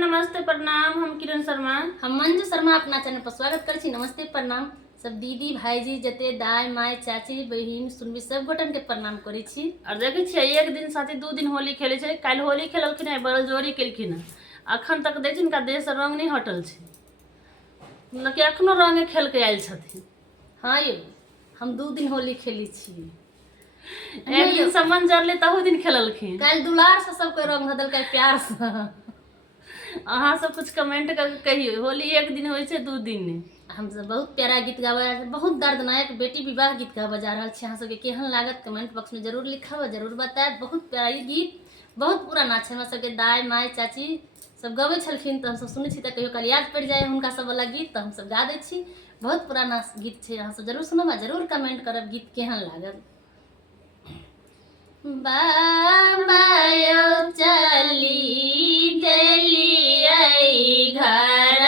नमस्ते प्रणाम। हम किरण शर्मा, हम मंजू शर्मा अपना चैनल पर स्वागत कर छी। नमस्ते प्रणाम सब दीदी भाईजी जते दाई माय चाची बहिन सुनबी सब गोटन के प्रणाम करै छी। और देखे छियै एक दिन साथी 2 दिन होली खेले छै। काल होली खेललखिन है, बरजोरी केलखिन है। अखन तक देखिन का देह से रंग नहीं हटल छै, न कि अखनो रंगे खेल के आयल छथिन। हाँ यो हम 2 दिन होली खेली छी। एक दिन समन जरले तहु दिन खेललखिन। काल दुलार से सबके रंग हदल काल प्यार से। अहाँ सब कुछ कमेंट करके कहियो, होली एक दिन होय छै 2 दिन नहीं। हम सब बहुत प्यारा गीत गावा, बहुत दर्दनायक बेटी विवाह गीत गावा जा रहल छी। अहाँ सबके केहन लागत कमेंट बॉक्स में जरूर लिखब, जरूर बताएब। बहुत प्यारा ई गीत बहुत पुराना छै, हमरा सबके दाई माय चाची सब गबै छलखिन तऽ हम सब सुनै छी तऽ कहियो काल याद पड़ि जाय हुनका सब वाला गीत तऽ हम सब गा दै छी। बहुत पुराना गीत छै, अहाँ सब जरूर सुनब, जरूर कमेंट करब गीत केहन लागल। बाबा यो चली देली घर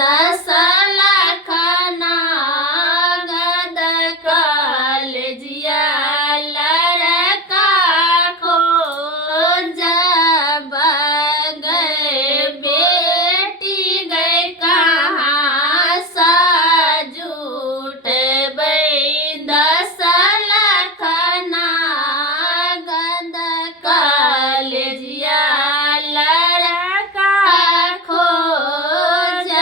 दस लाख नागद कलजिया लड़का खोजब गए, बेटी गए कहाँ सा जुटबै। 10 लाख नागद कलजिया लड़का खोजब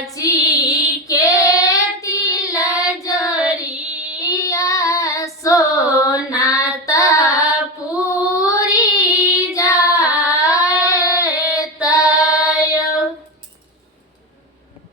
चाची